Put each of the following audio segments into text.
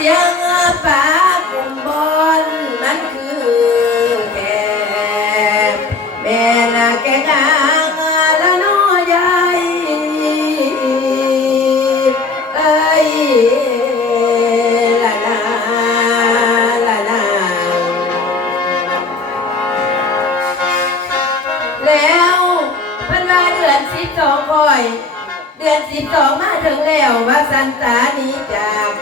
เสียงป่ากุมบอนมันคือแก่แม่นาแกงางละน้อยใหญ่เอ้ยละนาละนาแล้วเพันว่าเดือนสิบสองคอย เดือนสิบสองมาถึงแล้วว่าสันตานี้จาก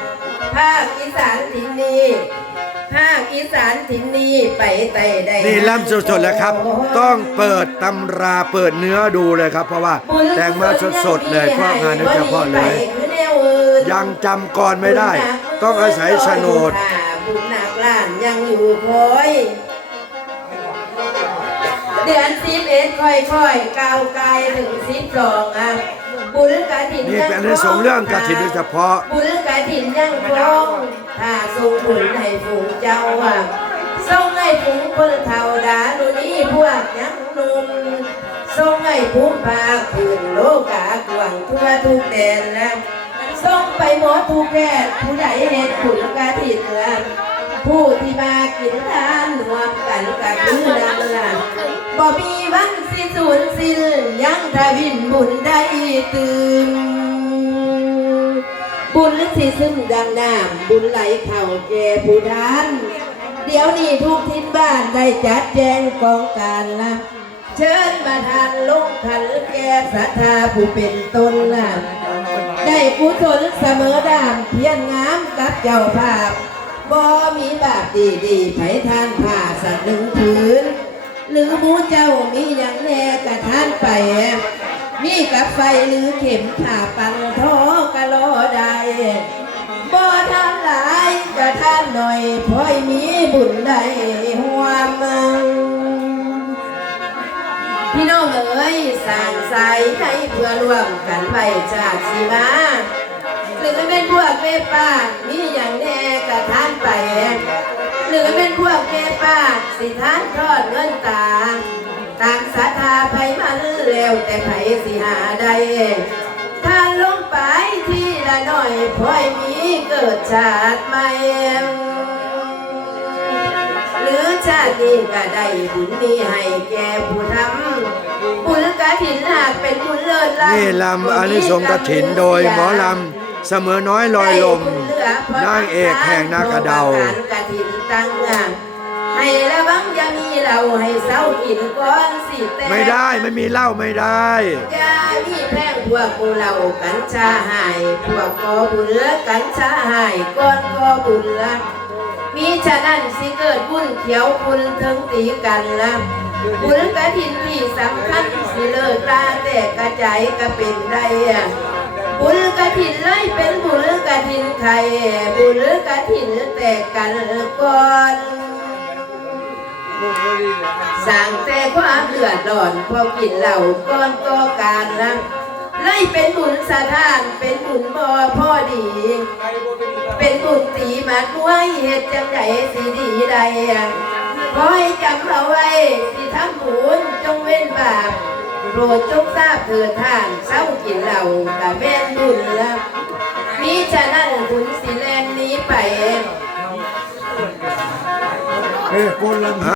ภาคอีสานถิ่นนี้ภาคอีสานถิ่นนี้ไปไต่ได้นี่ล่ำสดๆแล้วครับ ต้องเปิดตำราเปิดเนื้อดูเลยครับ เพราะว่าแต่งมาสดๆเลยเพราะงานนี้เฉพาะเลย ยังจำก่อนไม่ได้ ต้องอาศัยโฉนดบุญหนักล้านยังอยู่คอยเดือนสิบเอ็ดค่อยๆก้าวไกลถึงสิบสองอะ บุญกระถินนี่เป็นในสงส์เรื่องกฐินโดยเฉพาะ บุญกระถินยังครองถ้าทรงบุญให้ฝูงเจ้าอะทรงให้ฝูงคนเท่าดาดูนี้พวกยังหนุ่มทรงให้ภูมิภาคพื้นโลกากว้างทั่วทุกแดนแล้วทรงไปหมดทุกแพทย์ผู้ใดเห็นบุญกระถินละผู้ที่มากินทานรวมกันกับคือนังละบ่มีวัน สูญสิ้นยังทวินบุญได้ตื่นบุญสิซึ่งดังน้ำบุญไหลเข่าแก่ผู้ทานเดี๋ยวนี้ทุกทิศบ้านได้จัดแจงกองการละเชิญมาทานลงขันแก่ศรัทธาผู้เป็นตนละได้กุศลเสมอดามเพียงงามกับเจ้าภาพบ่มีบาปดีดีๆไผทานผ้าสัตว์หนึ่งผืน หรือหมูเจ้ามีอย่างแน่กระทานไป มีกับไฟหรือเข็มผ่าปังท้อกะโลใดบ่ทานหลายกระทานหน่อยพอยมีบุญใดห่วมมึงพี่น้องเอ๋ยสร้างสายให้เพื่อร่วมกันไว้จากสีมาหรือเป็นพวกเมป้ามีอย่างแน่ พวกเมป้าสิทานทอดเงินตาตามศรัทธาไผมันแล้วแต่ไผสิหาได้ทานลงไปที่ละหน่อยพอยมีเกิดชาติใหม่หรือชาตินี้ก็ได้บุญนี้ให้แก่ผู้ทำบุญกระถินหากเป็นบุญเลิศล้ำนี่ลำอานิสงส์กฐินโดยหมอลำเสมอน้อยลอยลม นางเอกแห่งนากระเดากระถินตั้งงานให้ระวังอย่ามีเราให้เศร้ากินก่อนสิแต่ไม่ได้ไม่มีเหล้าไม่ได้อย่ามีแพงพวกกูเรากัญชาหายพวกกอบุญละกัญชาหายก้อนกอบุญละมีฉะนั้นสิเกิดบุญเขียวคุณถึงตีกันละบุญกระถินที่สำคัญสิเลิกลาแต่กระจายก็เป็นได้อะบุญกระถินเลยเป็นบุญกระ ถินไทยบุญกระถินแตกกันก่อนสร้างแต่ความเดือดร้อนพอกินเหล้าก้อนก็การนะเลยเป็นบุญสถานเป็นบุญบ่พ่อดี เป็นบุญตีมาด้วยเหตุจังใดสิดีใดขอให้จำเอาไว้สิทำบุญจงเว้นบาปโปรดจงทราบเถิดท่านเศร้ากินเหล้าแต่แม่นบุญละมีฉะนั้น บุ